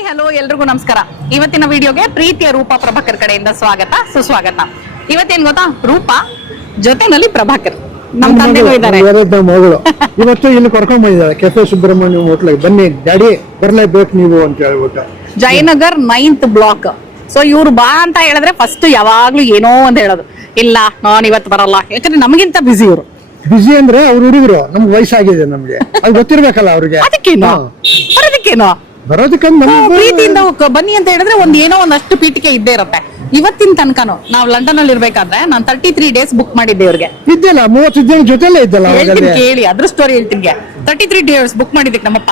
Hi hello ಎಲ್ರಿಗೂ ನಮಸ್ಕಾರ. ಇವತ್ತಿನ ವಿಡಿಯೋಗೆ ಪ್ರೀತಿಯ ರೂಪಾ ಪ್ರಭಾಕರ್ ಕಡೆಯಿಂದ ಸ್ವಾಗತ ಸುಸ್ವಾಗತ. ಇವತ್ತೇನ್ ಗೊತ್ತಾ, ರೂಪಾ ಜೊತೆನಲ್ಲಿ ಪ್ರಭಾಕರ್ ನಮ್ಮ ತಂದೆಗೂ ಇದ್ದಾರೆ. ಇವತ್ತು ಇಲ್ಲಿ ಕರ್ಕೊಂಡ್ ಬಂದಿದ್ದಾರೆ ಕೆಫೆ ಸುಬ್ರಹ್ಮಣ್ಯ ಹೋಟ್ಲಿಗೆ. ಬನ್ನಿ ಡ್ಯಾಡಿ ಬರ್ಲೇಬೇಕು ನೀವು ಅಂತ ಹೇಳ್ಬಿಟ್ಟು, ಜಯನಗರ್ 9th ಬ್ಲಾಕ್. ಸೊ ಇವ್ರು ಬಾ ಅಂತ ಹೇಳಿದ್ರೆ ಫಸ್ಟ್ ಯಾವಾಗ್ಲೂ ಏನೋ ಅಂತ ಹೇಳೋದು, ಇಲ್ಲ ನಾನ್ ಇವತ್ತು ಬರಲ್ಲ, ಯಾಕಂದ್ರೆ ನಮಗಿಂತ ಬಿಸಿ ಇವರು. ಬಿಸಿ ಅಂದ್ರೆ ಅವ್ರ ಹುಡುಗರು, ನಮ್ಗೆ ವಯಸ್ಸಾಗಿದೆ, ನಮ್ಗೆ ಅದು ಗೊತ್ತಿರ್ಬೇಕಲ್ಲ ಅವ್ರಿಗೆ. ಅದಕ್ಕೇನೋ ಬರೋದಕ್ಕೇನೋ ಬರೋದಕ್ಕಂತ ಪ್ರೀತಿಯಿಂದ ಬನ್ನಿ ಅಂತ ಹೇಳಿದ್ರೆ ಒಂದ್ ಏನೋ ಒಂದಷ್ಟು ಪೀಠಿಕೆ ಇದ್ದೇ ಇರುತ್ತೆ. ಇವತ್ತಿನ ತನಕನು ನಾವು ಲಂಡನ್ ಅಲ್ಲಿ ಇರ್ಬೇಕಾದ್ರೆ ನಾನು 33 days ಬುಕ್ ಮಾಡಿದ್ದೆ ಇವ್ರಿಗೆ. ಇದ್ದಲ್ಲ 30 ಜನ ಜೊತೆಲೇ ಇದ್ದಲ್ಲ. ಹೇಳ್ತೀನಿ ಕೇಳಿ, ಅದ್ರ ಸ್ಟೋರಿ ಹೇಳ್ತೀನಿ. 33 days ಬುಕ್ ಮಾಡಿದ್ದಕ್ಕೆ ನಮ್ಮಪ್ಪ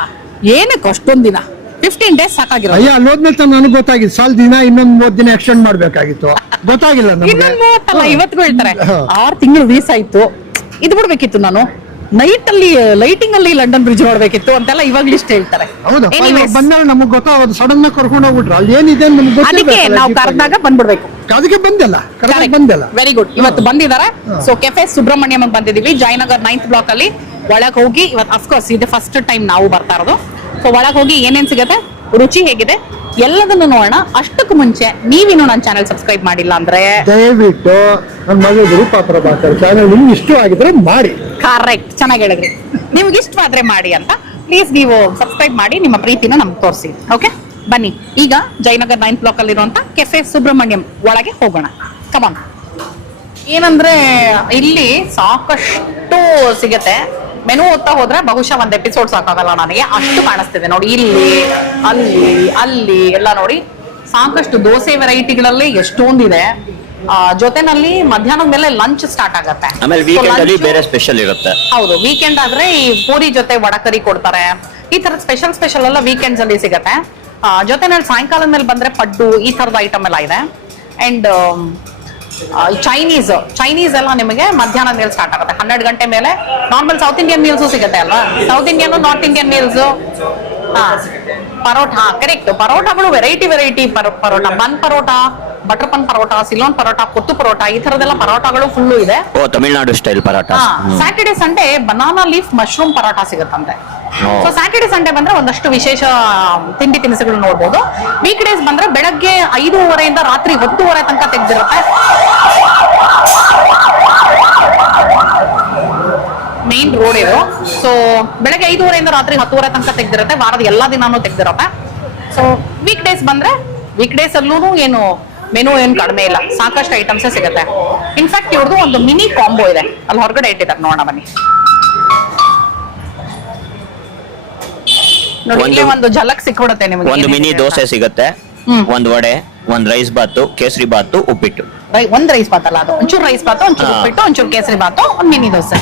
ಏನಕ್ಕೆ ಅಷ್ಟೊಂದ್ ದಿನ, 15 days ಸಾಕಾಗಿರೋ. ಅಯ್ಯ ಅಲ್ಲಿ ಹೋದ್ಮೇಲೆ ನನಗೆ ಗೊತ್ತಾಗಿತ್ತು, ಸಾಲ್ ದಿನ ಇನ್ನೊಂದ್ 30 ದಿನ ಎಕ್ಸ್ಟೆಂಡ್ ಮಾಡ್ಬೇಕಾಗಿತ್ತು. ಗೊತ್ತಾಗಿಲ್ಲ ನಮ್ಗೆ. ಇನ್ನೊಂದ್ 30 ಅಲ್ಲ, ಇವತ್ತಿಗೂ ಹೇಳ್ತಾರೆ 6 ತಿಂಗಳು ವೀಸಾ ಇತ್ತು, ಇದು ಬಿಡ್ಬೇಕಿತ್ತು ನಾನು, ನೈಟ್ ಅಲ್ಲಿ ಲೈಟಿಂಗ್ ಅಲ್ಲಿ ಲಂಡನ್ ಬ್ರಿಡ್ಜ್ ನೋಡ್ಬೇಕಿತ್ತು ಅಂತೆಲ್ಲ ಇವಾಗ್ಲೂ ಇಷ್ಟ ಹೇಳ್ತಾರೆ. ಬಂದಾಗ ನಮಗ್ ಗೊತ್ತಾಗೋದು, ಸಡನ್ ಆಗಿ ಕರ್ಕೊಂಡು ಹೋಗ್ಬಿಟ್ರು, ಅಲ್ಲಿ ಏನಿದೆ ಅದಕ್ಕೆ ನಾವು ಕರೆದಾಗ ಬಂದ್ಬಿಡ್ಬೇಕು. ಅದಕ್ಕೆ ಬಂದಲ್ಲ. Very good. ಇವತ್ತು ಬಂದಿದ್ದಾರೆ. ಸೊ ಕೆಫೆ ಸುಬ್ರಹ್ಮಣ್ಯಂ ಬಂದಿದೀವಿ, ಜಯನಗರ್ 9th ಬ್ಲಾಕ್ ಅಲ್ಲಿ. ಒಳಗ್ ಹೋಗಿ ಇವತ್ತು ಅಫ್ಕೋರ್ಸ್ ಇದು ಫಸ್ಟ್ ಟೈಮ್ ನಾವು ಬರ್ತಾ ಇರೋದು. ಸೊ ಒಳಗ್ ಹೋಗಿ ಏನೇನ್ ಸಿಗತ್ತೆ, ರುಚಿ ಹೇಗಿದೆ, ಎಲ್ಲದನ್ನು ನೋಡೋಣ. ಅಷ್ಟಕ್ಕೂ ಮುಂಚೆ ನೀವಿನ್ನು ನನ್ನ ಚಾನೆಲ್ ಸಬ್ಸ್ಕ್ರೈಬ್ ಮಾಡಿಲ್ಲ ಅಂದ್ರೆ ದಯವಿಟ್ಟು ನನ್ನ ಮಗಳು ರೂಪಾ ಪ್ರಭಾಕರ್ ಚಾನೆಲ್ ನಿಮ್ಗೆ ಇಷ್ಟವಾಗಿದ್ರೆ ಮಾಡಿ. ಕರೆಕ್ಟ್, ಚೆನ್ನಾಗಿ ಹೇಳಿದ್ರಿ. ನಿಮ್ಗೆ ಇಷ್ಟವಾದ್ರೆ ಮಾಡಿ ಅಂತ ಪ್ಲೀಸ್ ನೀವು ಸಬ್ಸ್ಕ್ರೈಬ್ ಮಾಡಿ, ನಿಮ್ಮ ಪ್ರೀತಿನ ನಮ್ಗೆ ತೋರಿಸಿ. ಓಕೆ ಬನ್ನಿ, ಈಗ ಜಯನಗರ್ 9th ಬ್ಲಾಕ್ ಅಲ್ಲಿರುವಂತ ಕೆಫೆ ಸುಬ್ರಹ್ಮಣ್ಯಂ ಒಳಗೆ ಹೋಗೋಣ. ಕಮಾನ್. ಏನಂದ್ರೆ ಇಲ್ಲಿ ಸಾಕಷ್ಟು ಸಿಗತ್ತೆ. ಮೆನು ಓದ್ತಾ ಹೋದ್ರೆ ಬಹುಶಃ ಒಂದ್ ಎಪಿಸೋಡ್ ಸಾಕಾಗಲ್ಲ ನನಗೆ, ಅಷ್ಟು ಕಾಣಿಸ್ತಿದೆ ನೋಡಿ. ಇಲ್ಲಿ ಅಲ್ಲಿ ಎಲ್ಲ ನೋಡಿ, ಸಾಕಷ್ಟು ದೋಸೆ ವೆರೈಟಿಗಳಲ್ಲಿ ಎಷ್ಟೊಂದಿದೆ. ಜೊತೆನಲ್ಲಿ ಮಧ್ಯಾಹ್ನದ ಮೇಲೆ ಲಂಚ್ ಸ್ಟಾರ್ಟ್ ಆಗತ್ತೆ. ಆಮೇಲೆ ವೀಕೆಂಡ್ ಅಲ್ಲಿ ಬೇರೆ ಸ್ಪೆಷಲ್ ಇರುತ್ತೆ. ಹೌದು, ವೀಕೆಂಡ್ ಆದ್ರೆ ಈ ಪೂರಿ ಜೊತೆ ವಡಕರಿ ಕೊಡ್ತಾರೆ. ಈ ತರದ ಸ್ಪೆಷಲ್ ಎಲ್ಲ ವೀಕೆಂಡ್ಸ್ ಅಲ್ಲಿ ಸಿಗತ್ತೆ. ಜೊತೆನಲ್ಲಿ ಸಾಯಂಕಾಲದ ಮೇಲೆ ಬಂದ್ರೆ ಪಡ್ಡು, ಈ ತರದ ಐಟಮ್ ಎಲ್ಲ ಇದೆ. ಅಂಡ್ ಚೈನೀಸ್ ಎಲ್ಲ ನಿಮಗೆ ಮಧ್ಯಾಹ್ನ ಮೇಲೆ ಸ್ಟಾರ್ಟ್ ಆಗುತ್ತೆ 12 ಗಂಟೆ ಮೇಲೆ. ನಾರ್ಮಲ್ ಸೌತ್ ಇಂಡಿಯನ್ ಮೀಲ್ಸ್ ಸಿಗುತ್ತೆ ಅಲ್ವಾ, south Indian north Indian meals. Parotta, correct. ಪರೋಟಗಳು variety parotta, bun parotta, butter bun parotta, Ceylon parotta, kothu parotta, ಈ ತರದೆಲ್ಲ ಪರೋಟಗಳು ಫುಲ್ಲು ಇದೆ. Tamil Nadu style parotta. Saturday Sunday banana leaf mushroom parotta ಸಿಗುತ್ತಂತೆ. ಸೊ ಸ್ಯಾಟರ್ಡೆ ಸಂಡೇ ಬಂದ್ರೆ ಒಂದಷ್ಟು ವಿಶೇಷ ತಿಂಡಿ ತಿನಿಸುಗಳು ನೋಡ್ಬೋದು. ವೀಕ್ ಡೇಸ್ ಬಂದ್ರೆ ಬೆಳಗ್ಗೆ 5:30 ರಾತ್ರಿ 10:30 ತನಕ ತೆಗ್ದಿರುತ್ತೆ. ಮೇನ್ ರೋಡ್ ಇದು. ಸೊ ಬೆಳಗ್ಗೆ 5:30 ರಾತ್ರಿ 10:30 ತನಕ ತೆಗ್ದಿರುತ್ತೆ. ವಾರದ ಎಲ್ಲಾ ದಿನಾನು ತೆಗ್ದಿರುತ್ತೆ. ಸೊ ವೀಕ್ ಡೇಸ್ ಬಂದ್ರೆ, ವೀಕ್ ಡೇಸ್ ಅಲ್ಲೂ ಏನು ಮೆನು ಏನು ಕಡಿಮೆ ಇಲ್ಲ, ಸಾಕಷ್ಟು ಐಟಮ್ಸ್ ಸಿಗುತ್ತೆ. ಇನ್ಫ್ಯಾಕ್ಟ್ ಇವ್ರದ್ದು ಒಂದು ಮಿನಿ ಕಾಂಬೋ ಇದೆ, ಅಲ್ಲಿ ಹೊರಗಡೆ ಇಟ್ಟಿದ್ದಾರೆ, ನೋಡೋಣ ಬನ್ನಿ. ನೋಡಿ, ಒಂದು ಝಲಕ್ ಸಿಕ್ಬಿಡುತ್ತೆ ನಿಮಗೆ. ಒಂದು ಮಿನಿ ದೋಸೆ ಸಿಗುತ್ತೆ, ಒಂದ್ ವಡೆ, ಒಂದ್ ರೈಸ್ ಬಾತು, ಕೇಸರಿ ಬಾತು, ಉಪ್ಪಿಟ್ಟು. ಒಂದ್ ರೈಸ್ ಬಾತ್ ಅಲ್ಲ, ಅದು ಒಂಚೂರು ರೈಸ್ ಬಾತು, ಒಂಚೂರು ಉಪ್ಪಿಟ್ಟು, ಒಂಚೂರು ಕೇಸರಿ ಬಾತು, ಒಂದ್ ಮಿನಿ ದೋಸೆ.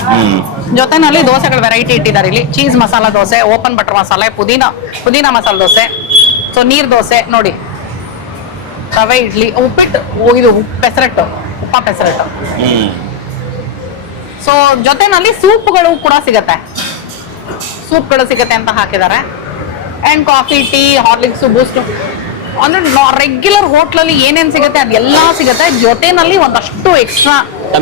ಜೊತೆನಲ್ಲಿ ದೋಸೆಗಳ ವೆರೈಟಿ ಇಟ್ಟಿದ್ದಾರೆ ಇಲ್ಲಿ. Cheese masala dosa, open butter ಮಸಾಲೆ, ಪುದೀನಾ ಮಸಾಲ ದೋಸೆ, ಸೊ ನೀರ್ ದೋಸೆ ನೋಡಿ, ರವೆ ಇಡ್ಲಿ, ಉಪ್ಪಿಟ್ಟು, ಇದು ಪೆಸರಟ್ಟು, ಉಪ್ಪ ಪೆಸರಟ್ಟು. ಸೊ ಜೊತೆನಲ್ಲಿ ಸೂಪ್ಗಳು ಕೂಡ ಸಿಗತ್ತೆ ಅಂತ ಹಾಕಿದ್ದಾರೆ. ಅಂಡ್ ಕಾಫಿ, ಟೀ, ಹಾರ್ಲಿಕ್ಸ್, ಬೂಸ್ಟ್, ಅಂದ್ರೆ ರೆಗ್ಯುಲರ್ ಹೋಟ್ಲಲ್ಲಿ ಏನೇನ್ ಸಿಗುತ್ತೆ ಅದೆಲ್ಲ ಸಿಗುತ್ತೆ. ಜೊತೆನಲ್ಲಿ ಒಂದಷ್ಟು ಎಕ್ಸ್ಟ್ರಾ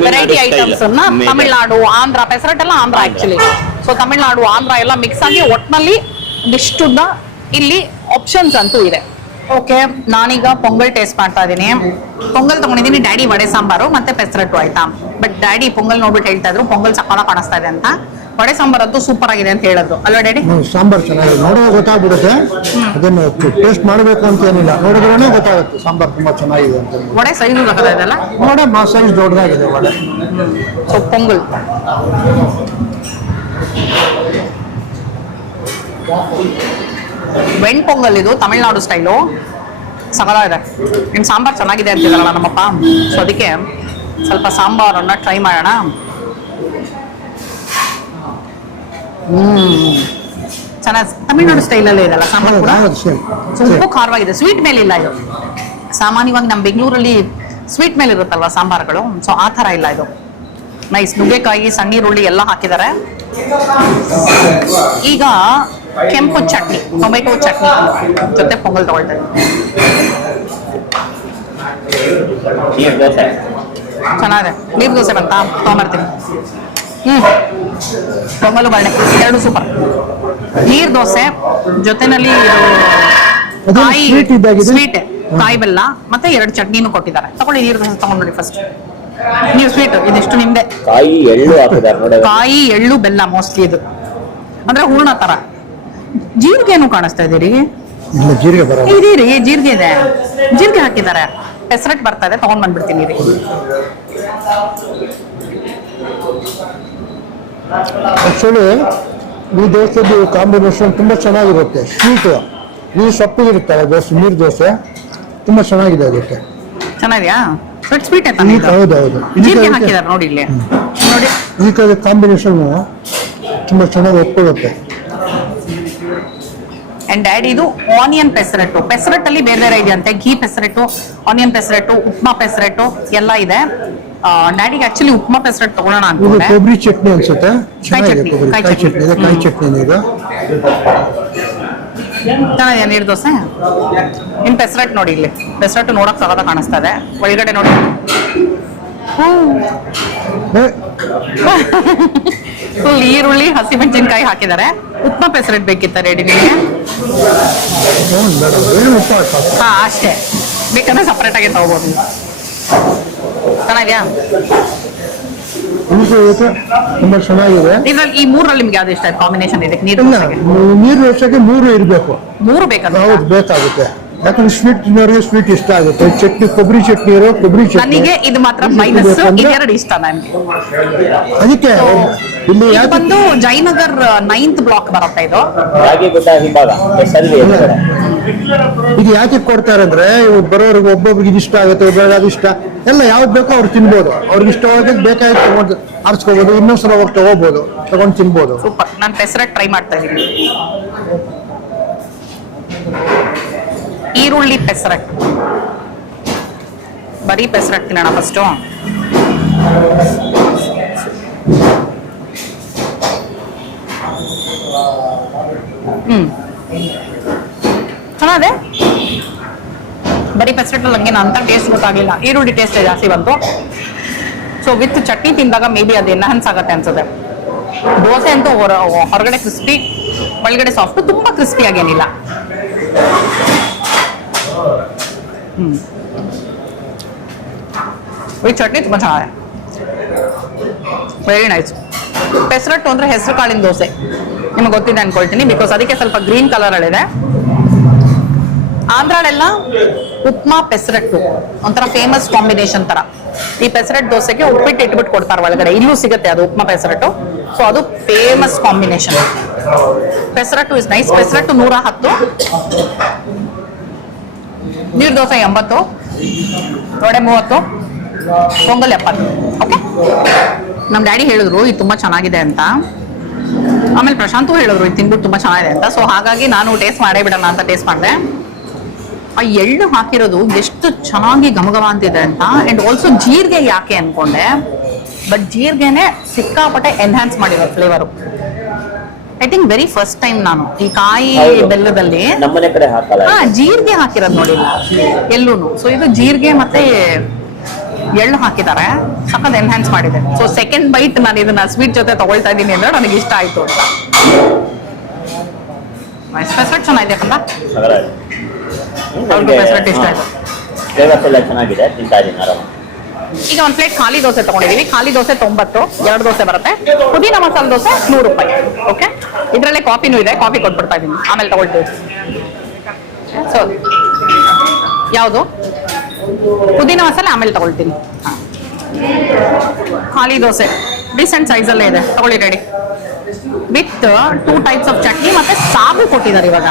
ವೆರೈಟಿ ಐಟಮ್ಸ್ ಅನ್ನ ತಮಿಳ್ನಾಡು, ಆಂಧ್ರ, ಪೆಸರಟ್ ಎಲ್ಲ ಆಂಧ್ರ ಆಕ್ಚುಲಿ. ಸೊ ತಮಿಳ್ನಾಡು, ಆಂಧ್ರ ಎಲ್ಲ ಮಿಕ್ಸ್ ಆಗಿ ಒಟ್ನಲ್ಲಿ ಇಷ್ಟುದ್ದ ಇಲ್ಲಿ ಆಪ್ಷನ್ಸ್ ಅಂತೂ ಇದೆ. ಓಕೆ, ನಾನೀಗ ಪೊಂಗಲ್ ಟೇಸ್ಟ್ ಮಾಡ್ತಾ ಇದ್ದೀನಿ. ಪೊಂಗಲ್ ತಗೊಂಡಿದ್ದೀನಿ, ಡ್ಯಾಡಿ ವಡೆ ಸಾಂಬಾರು ಮತ್ತೆ ಪೆಸರಟ್ಟು ಆಯ್ತಾ. ಬಟ್ ಡ್ಯಾಡಿ ಪೊಂಗಲ್ ನೋಡ್ಬಿಟ್ಟು ಹೇಳ್ತಾ ಇದ್ರು ಪೊಂಗಲ್ ಸಕಾಲ ಕಾಣಿಸ್ತಾ ಇದೆ ಅಂತ. ವಡೆ ಸಾಂಬಾರ್ ಅಂತೂ ಸೂಪರ್ ಆಗಿದೆ ಅಂತ ಹೇಳಿದ್ರು ಅಲ್ವಾ ಡ್ಯಾಡಿ? ಸಾಂಬಾರ್ ಚೆನ್ನಾಗಿದೆ, ನೋಡೋದು ಗೊತ್ತಾಗ್ಬಿಡುತ್ತೆ. ಅದನ್ನು ಟೇಸ್ಟ್ ಮಾಡಬೇಕು ಅಂತ ಏನಿಲ್ಲ, ನೋಡಿದ್ರೇನೆ ಗೊತ್ತಾಗುತ್ತೆ ಸಾಂಬಾರ್ ತುಂಬಾ ಚೆನ್ನಾಗಿದೆ ಅಂತ. ವಡೆ ಸೈಜ್ ಇದೆಲ್ಲ ವಡೆ ಸೈಜ್ ದೊಡ್ಡದಾಗಿದೆ ವಡೆ. ಸೊ ಪೊಂಗಲ್ ವೆಣ್ ಪೊಂಗಲ್, ಇದು ತಮಿಳ್ನಾಡು ಸ್ಟೈಲು, ಸಕಲ ಇದೆ. ಇನ್ನು ಸಾಂಬಾರ್ ಚೆನ್ನಾಗಿದೆ ಅಂತಿದಾರಲ್ಲ ನಮ್ಮಪ್ಪ, ಸೊ ಅದಕ್ಕೆ ಸ್ವಲ್ಪ ಸಾಂಬಾರನ್ನ ಟ್ರೈ ಮಾಡೋಣ. ಚೆನ್ನಾಗಿ ತಮಿಳ್ನಾಡು ಸ್ಟೈಲಲ್ಲೇ ಇದೆಲ್ಲ ಸಾಂಬಾರ್ ಕೂಡ. ಉಪ್ಪು ಖಾರವಾಗಿದೆ, ಸ್ವೀಟ್ ಮೇಲೆ ಇಲ್ಲ ಇದು. ಸಾಮಾನ್ಯವಾಗಿ ನಮ್ಮ ಬೆಂಗಳೂರಲ್ಲಿ ಸ್ವೀಟ್ ಮೇಲೆ ಇರುತ್ತಲ್ವ ಸಾಂಬಾರ್ಗಳು, ಸೊ ಆ ಥರ ಇಲ್ಲ ಇದು. ನೈಸ್. ನುಗ್ಗೆಕಾಯಿ, ಸಣ್ಣೀರುಳ್ಳಿ ಎಲ್ಲ ಹಾಕಿದ್ದಾರೆ. ಈಗ ಕೆಂಪು ಚಟ್ನಿ, ಟೊಮೆಟೊ ಚಟ್ನಿ ಜೊತೆ ಪೊಂಗಲ್ ತಗೊಳ್ತಾ ಇದ್ದೀನಿ. ಚೆನ್ನಾಗಿದೆ. ನೀರು ದೋಸೆ ಬಂತಾ ತಗೊಂಬರ್ತೀನಿ. ಪೊಂಗಲು ಬರಡೆ ಎರಡು ಸೂಪರ್. ನೀರ್ ದೋಸೆ ಜೊತೆನಲ್ಲಿ ಅದೇನು ಕಾಯಿ sweet ಇದ್ದಾಗಿದೆ? ಸ್ವೀಟ್, ಕಾಯಿ ಬೆಲ್ಲ ಮತ್ತೆ 2 ಚಟ್ನಿನೂ ಕೊಟ್ಟಿದ್ದಾರೆ. ತಗೊಳ್ಳಿ, ನೀರು ದೋಸೆ ತಗೊಂಡ್ ನೋಡಿ ಫಸ್ಟ್. ನೀವು ಸ್ವೀಟ್ ಇದಿಷ್ಟು ನಿಮ್ದೆ. ಕಾಯಿ ಎಳ್ಳು ಹಾಕಿದ್ದಾರೆ ನೋಡಿ. ಕಾಯಿ ಎಳ್ಳು ಬೆಲ್ಲ ಮೋಸ್ಟ್ಲಿ ಇದು, ಅಂದ್ರೆ ಹೂರ್ಣ ತರ. ಜೀರಿಗೆನು ಕಾಣಿಸ್ತಾ ಇದೀರಿ? ಇಲ್ಲ, ಜೀರಿಗೆ ಬರೋದು. ಇದೀರಿ, ಜೀರಿಗೆ ಇದೆ, ಜೀರಿಗೆ ಹಾಕಿದ್ದಾರೆ. ಪೆಸರಟ್ ಬರ್ತಾ ಇದೆ, ತಗೊಂಡ್ ಬಂದ್ಬಿಡ್ತೀನಿ ರೀ. ಆಕ್ಚುಲಿ ಈ ದೋಸೆದು ಕಾಂಬಿನೇಷನ್ ತುಂಬಾ ಚೆನ್ನಾಗಿರುತ್ತೆ. ಸ್ವೀಟ್ ಈ ಸೊಪ್ಪು ಇರುತ್ತಲ್ಲ ದೋಸೆ, ನೀರು ದೋಸೆ ತುಂಬಾ ಚೆನ್ನಾಗಿದೆ ಅದಕ್ಕೆ. ಚೆನ್ನಾಗಿದ್ಯಾ? ಸ್ವೀಟ್ ಆಯ್ತಾ? ಹೌದೌದು, ಜೀರಿಗೆ ಹಾಕಿದ್ದಾರೆ ನೋಡಿ ಇಲ್ಲಿ, ನೋಡಿ. ಇದಕ್ಕೆ ಕಾಂಬಿನೇಷನ್ ತುಂಬಾ ಚೆನ್ನಾಗಿ ಒಪ್ಕೊಳ್ಳುತ್ತೆ. ಅಂಡ್ ಡ್ಯಾಡಿ ಇದು ಆನಿಯನ್ ಪೆಸರಟ್ಟು. ಪೆಸರಟ್ ಅಲ್ಲಿ ಬೇರೆ ಬೇರೆ ಇದೆಯಂತೆ. ಘೀ ಪೆಸರಟ್ಟು, ಆನಿಯನ್ ಪೆಸರಟ್ಟು, ಉಪ್ಮಾ ಪೆಸರಟ್ಟು ಎಲ್ಲ ಇದೆ. ಡ್ಯಾಡಿಗೆ ಆಕ್ಚುಲಿ ಉಪ್ಮಾ ಪೆಸರಟ್ ತಗೊಳ್ಳೋಣ ಇದು ಅನ್ಕೊಂಡೆ. ಕೊಬ್ಬರಿ ಚಟ್ನಿ ಅನ್ಸುತ್ತೆ, ಚೆನ್ನಾಗಿದೆ. ಕೊಬ್ಬರಿ ಕಾಯಿ ಕಾಯಿ ಚಟ್ನಿ ಇದೆ, ಕಾಯಿ ಚಟ್ನಿ ಇದು. ಚೆನ್ನಾಗಿದೆ ನೀರು ದೋಸೆ. ಇನ್ ಪೆಸರಟ್ ನೋಡಿ ಇಲ್ಲಿ, ಪೆಸರಟ್ ನೋಡಕ್ ಸಗದ ಕಾಣಿಸ್ತಾ ಇದೆ. ಒಳಗಡೆ ನೋಡಿ, ಫುಲ್ ಈರುಳ್ಳಿ ಹಸಿಮೆಣಸಿನಕಾಯಿ ಹಾಕಿದ್ದಾರೆ. ಉಪ್ಮಾ ಪೆಸರಟ್ ಬೇಕಿತ್ತ ರೆಡಿ ನಿಮಗೆ? ಹಾ ಅಷ್ಟೇ, ಬೇಕಂದ್ರೆ ಸಪರೇಟ್ ಆಗಿ ತಗೋಬಹುದು. ಚೆನ್ನಾಗಿದ್ಯಾ? ತುಂಬಾ ಚೆನ್ನಾಗಿದೆ. ಇದ್ರಲ್ಲಿ ಈ ಮೂರಲ್ಲಿ ನಿಮ್ಗೆ ಯಾವ್ದು ಇಷ್ಟ ಆಯ್ತು ಕಾಂಬಿನೇಷನ್? ಇದಕ್ಕೆ ನೀರು ಇಲ್ಲ, ದೋಸೆಗೆ ನೀರು ದೋಸೆಗೆ 3 ಇರಬೇಕು. 3 ಬೇಕಂತ? ಹೌದು, ಬೇಕಾಗುತ್ತೆ. ಯಾಕಂದ್ರೆ ಸ್ವೀಟ್ ತಿನ್ನೋರಿಗೆ ಸ್ವೀಟ್ ಇಷ್ಟ ಆಗುತ್ತೆ. ಚಟ್ನಿ, ಕೊಬ್ಬರಿ ಚಟ್ನಿ ಇರೋ ಕೊಬ್ಬರಿ ಚಟ್ನಿ. ನನಗೆ ಇದು ಮಾತ್ರ ಮೈನಸ್, ಇದೆರಡು ಇಷ್ಟ ನನಗೆ. ಅದಕ್ಕೆ ಇಲ್ಲಿ ಇದು ಬಂದು ಜಯನಗರ್ 9th ಬ್ಲಾಕ್ ಬರುತ್ತೆ ಇದು. ರಾಗಿಗುಡ್ಡ ಹಿಂಭಾಗ ಹೆಸರಲ್ಲಿ ಎದುರುಗಡೆ. ಇದು ಯಾಕೆ ಕೊಡ್ತಾರೆ ಅಂದ್ರೆ, ಬರೋರಿಗೆ ಒಬ್ಬೊಬ್ರಿಗೆ ಇದು ಇಷ್ಟ ಆಗುತ್ತೆ, ಒಬ್ಬರಿಗೆ ಅದು ಇಷ್ಟ. ಎಲ್ಲ ಯಾವ್ದು ಬೇಕೋ ಅವ್ರು ತಿನ್ಬೋದು. ಅವ್ರಿಗೆ ಇಷ್ಟವಾದ ಬೇಕಾಗಿ ತಗೊಂಡು ಆರಿಸ್ಕೋಬಹುದು. ಇನ್ನೊಂದ್ಸಲ ಹೋಗಿ ತಗೋಬಹುದು, ತಗೊಂಡು ತಿನ್ಬೋದು. ಸೂಪರ್. ನಾನು ಪೆಸರಟ್ ಟ್ರೈ ಮಾಡ್ತಾ ಇದ್ದೀನಿ. ಈರುಳ್ಳಿ ಪೆಸರಟ್, ಬರೀ ಪೆಸರಟ್ ತಿನ್ನೋಣ ಫಸ್ಟು. ಚೆನ್ನಾಗಿದೆ. ಬರೀ ಪೆಸರಟ್ ಅಲ್ಲಿ ಹಂಗೆ ಅಂತ ಟೇಸ್ಟ್ ಗೊತ್ತಾಗಲಿಲ್ಲ, ಈರುಳ್ಳಿ ಟೇಸ್ಟ್ ಜಾಸ್ತಿ ಬಂತು. ಸೊ ವಿತ್ ಚಟ್ನಿ ತಿಂದಾಗ ಮೇ ಬಿ ಅದು ಎನ್ಹಾನ್ಸ್ ಆಗುತ್ತೆ ಅನ್ಸುತ್ತೆ. ದೋಸೆ ಅಂತೂ ಹೊರಗಡೆ ಕ್ರಿಸ್ಪಿ, ಒಳಗಡೆ ಸಾಫ್ಟ್, ತುಂಬಾ ಕ್ರಿಸ್ಪಿ ಆಗೇನಿಲ್ಲ. ಈ ಚಟ್ನಿ ತುಂಬಾ ಚೆನ್ನಾಗಿದೆ, ವೆರಿ ನೈಸ್. ಪೆಸರಟ್ಟು ಅಂದ್ರೆ ಹೆಸರು ಕಾಳಿನ ದೋಸೆ, ನಿಮಗೆ ಗೊತ್ತಿದೆ ಅನ್ಕೊಳ್ತೀನಿ, ಬಿಕಾಸ್ ಅದಕ್ಕೆ ಸ್ವಲ್ಪ ಗ್ರೀನ್ ಕಲರ್ ಅಲ್ಲಿದೆ. ಆಂಧ್ರಳೆಲ್ಲ ಉಪ್ಮಾ ಪೆಸರಟ್ಟು ಒಂಥರ ಫೇಮಸ್ ಕಾಂಬಿನೇಷನ್ ತರ. ಈ ಪೆಸರಟ್ ದೋಸೆಗೆ ಉಪ್ಪಿಟ್ಟು ಇಟ್ಬಿಟ್ಟು ಕೊಡ್ತಾರೆ ಒಳಗಡೆ, ಇಲ್ಲೂ ಸಿಗುತ್ತೆ ಅದು ಉಪ್ಮಾ ಪೆಸರಟ್ಟು. ಸೊ ಅದು famous combination. Pesarattu is nice. Pesarattu 110, ನೀರು ದೋಸೆ 80, ವಡೆ 30, ಪೊಂಗಲ್ 70. ಓಕೆ, ನಮ್ಮ ಡ್ಯಾಡಿ ಹೇಳಿದ್ರು ಇದು ತುಂಬಾ ಚೆನ್ನಾಗಿದೆ ಅಂತ. ಆಮೇಲೆ ಪ್ರಶಾಂತು ಹೇಳಿದ್ರು ಇದು ತಿನ್ಬಿಟ್ಟು ತುಂಬಾ ಚೆನ್ನಾಗಿದೆ ಅಂತ. ಸೊ ಹಾಗಾಗಿ ನಾನು ಟೇಸ್ಟ್ ಮಾಡೇ ಬಿಡೋಣ ಅಂತ ಟೇಸ್ಟ್ ಮಾಡಿದೆ. ಆ ಎಳ್ಳು ಹಾಕಿರೋದು ಎಷ್ಟು ಚೆನ್ನಾಗಿ ಘಮಘಮ ಅಂತಿದೆ ಅಂತ. ಅಂಡ್ ಆಲ್ಸೋ ಜೀರಿಗೆ ಯಾಕೆ ಅನ್ಕೊಂಡೆ, ಬಟ್ ಜೀರಿಗೆನೆ ಸಿಕ್ಕಾಪಟ್ಟೆ ಎನ್ಹಾನ್ಸ್ ಮಾಡಿರೋ flavour. I think very first time ನಾನು ಈ ಕಾಯಿ ಬೆಲ್ಲದಲ್ಲಿ ನಮ್ಮನೆ ಕಡೆ ಹಾಕಲ್ಲ. ಜೀರಿಗೆ ಹಾಕಿರೋದು ನೋಡಿಲ್ಲ ಎಲ್ಲೂನು. ಸೊ ಇದು ಜೀರಿಗೆ ಮತ್ತೆ ಎಳ್ಳು ಹಾಕಿದ್ದಾರೆ, ಸಖತ್ ಎನ್ಹಾನ್ಸ್ ಮಾಡಿದೆ. ಸೊ ಸೆಕೆಂಡ್ ಬೈಟ್ ನಾನು ಇದನ್ನ ಸ್ವೀಟ್ ಜೊತೆ ತಗೊಳ್ತಾ ಇದ್ದೀನಿ ಅಂದ್ರೆ ನನಗೆ ಇಷ್ಟ ಆಯ್ತು ಅಂತ. ಪೆಸರಟ್ ಚೆನ್ನಾಗಿದೆ ಕಂದ, ಪೆಸರಟ್ ಇಷ್ಟ ಆಯ್ತು. ಫ್ಲೇವರ್ಸ್ ಎಲ್ಲ ಚೆನ್ನಾಗಿದೆ, ತಿಂತಾ ಇದ್ದೀನಿ ಆರಾಮ. ಈಗ ಒಂದು ಪ್ಲೇಟ್ ಖಾಲಿ ದೋಸೆ ತಗೊಂಡಿದೀವಿ. ಖಾಲಿ ದೋಸೆ 90, 2 ದೋಸೆ ಬರುತ್ತೆ. ಪುದೀನ ಮಸಾಲೆ ದೋಸೆ 100 ರೂಪಾಯಿ. ಓಕೆ, ಇದರಲ್ಲೇ ಕಾಫಿನೂ ಇದೆ, ಕಾಫಿ ಕೊಟ್ಬಿಡ್ತಾ ಇದ್ದೀನಿ, ಆಮೇಲೆ ತಗೊಳ್ತೀವಿ. ಸೊ ಯಾವುದು ಪುದೀನ ಮಸಾಲೆ ಆಮೇಲೆ ತಗೊಳ್ತೀನಿ. ಖಾಲಿ ದೋಸೆ ಡಿಸೆಂಟ್ ಸೈಜಲ್ಲೇ ಇದೆ, ತಗೊಳ್ಳಿ ready. With 2 types of chutney ಮತ್ತೆ ಸಾಗು ಕೊಟ್ಟಿದ್ದಾರೆ. ಇವಾಗ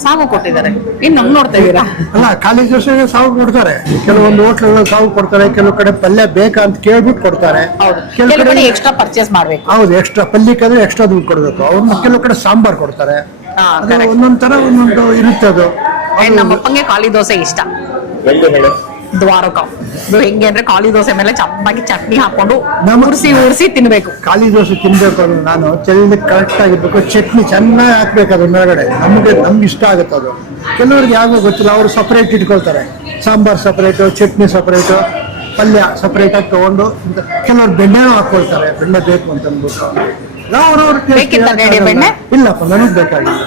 ಸಾಗು ಕೊಟ್ಟಿದ್ದಾರೆ. ಇನ್ನು ಹಂಗ್ ನೋಡ್ತಾ ಇದೀರಾ? ಅಲ್ಲ, ಖಾಲಿ ದೋಸೆಗೆ ಸಾಗು ಕೊಡ್ತಾರೆ. ಕೆಲವೊಂದು ಹೋಟ್ಲಲ್ಲಿ ಸಾಗು ಕೊಡ್ತಾರೆ, ಕೆಲವು ಕಡೆ ಪಲ್ಯ ಬೇಕಾ ಅಂತ ಕೇಳ್ಬಿಟ್ಟು ಕೊಡ್ತಾರೆ. ಹೌದು, ಕೆಲವು ಕೆಲವು ಕಡೆ ಕಡೆ ಎಕ್ಸ್ಟ್ರಾ ಪರ್ಚೇಸ್ ಮಾಡ್ಬೇಕು. ಹೌದು, ಎಕ್ಸ್ಟ್ರಾ ಪಲ್ಯಕ್ಕಾದ್ರೆ ಎಕ್ಸ್ಟ್ರಾ ದುಡ್ಡು ಕೊಡ್ಬೇಕು. ಅವ್ರನ್ನ ಕೆಲವು ಕಡೆ ಸಾಂಬಾರ್ ಕೊಡ್ತಾರೆ. ಅದು correct. ಒಂದೊಂದ್ ತರ ಒಂದೊಂದು ಇರುತ್ತೆ. ಅದು And ನಮ್ಮ ಅಪ್ಪಂಗೆ ಖಾಲಿ ದೋಸೆ ಇಷ್ಟ. ಎಲ್ಲಿ ಹೇಳು? ದ್ವಾರಕ ಇದು ಹೆಂಗೆ ಅಂದ್ರೆ ಖಾಲಿ ದೋಸೆ ಮೇಲೆ ಚೆನ್ನಾಗಿ ಚಟ್ನಿ ಹಾಕೊಂಡು ನಮ್ಮ- ಉರ್ಸಿ ತಿನ್ಬೇಕು. ಖಾಲಿ ದೋಸೆ ತಿನ್ಬೇಕು ಅಂದ್ರೆ ನಾನು ಚೆಲ್ಲಿ ಕರೆಕ್ಟ್ ಆಗಿರ್ಬೇಕು, ಚಟ್ನಿ ಚೆನ್ನಾಗಿ ಹಾಕ್ಬೇಕು ಅದ್ರ ಮೇಲ್ಗಡೆ. ನಮ್ಗೆ ಇಷ್ಟ ಆಗುತ್ತೆ ಅದು. ಕೆಲವ್ರಿಗೆ ಯಾವಾಗ ಗೊತ್ತಿಲ್ಲ, ಅವರು ಸಪರೇಟ್ ಇಟ್ಕೊಳ್ತಾರೆ. ಸಾಂಬಾರ್ ಸಪರೇಟು, ಚಟ್ನಿ ಸಪರೇಟು, ಪಲ್ಯ ಸಪರೇಟ್ ಆಗಿ ತಗೊಂಡು. ಕೆಲವ್ರು ಬೆಣ್ಣೆನೂ ಹಾಕೊಳ್ತಾರೆ, ಬೆಣ್ಣೆ ಬೇಕು ಅಂತ ಅಂದ್ಬಿಟ್ಟು. ಬೇಕಿತ್ತ ರೆಡಿ ಬೆಣ್ಣೆ? ಇಲ್ಲಪ್ಪ, ನನಗ್ ಬೇಕಾಗಿಲ್ಲ.